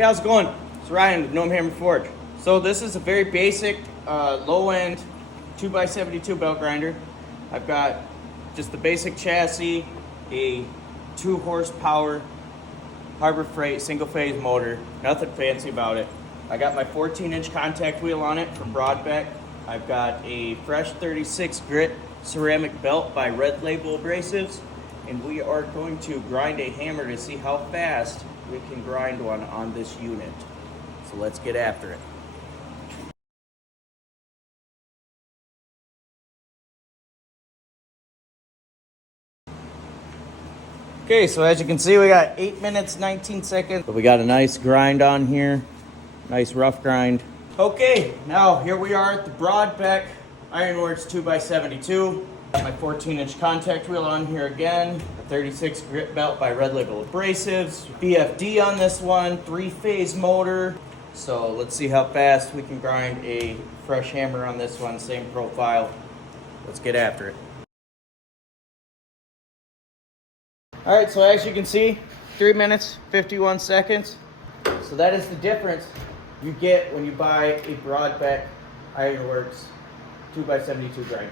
Hey, how's it going? It's Ryan with Gnome Hammer Forge. So this is a very basic, low-end 2x72 belt grinder. I've got just the basic chassis, a 2 horsepower Harbor Freight single-phase motor. Nothing fancy about it. I got my 14-inch contact wheel on it from Brodbeck. I've got a fresh 36 grit ceramic belt by Red Label Abrasives, and we are going to grind a hammer to see how fast we can grind one on this unit. So let's get after it. Okay, so as you can see, we got 8 minutes, 19 seconds. But we got a nice grind on here. Nice rough grind. Okay, now here we are at the Brodbeck Ironworks 2x72. Got my 14-inch contact wheel on here again. A 36 grit belt by Red Label Abrasives. BFD on this one, 3-phase motor. So let's see how fast we can grind a fresh hammer on this one, same profile. Let's get after it. All right, so as you can see, 3 minutes, 51 seconds. So that is the difference you get when you buy a Brodbeck Ironworks 2x72 grinder.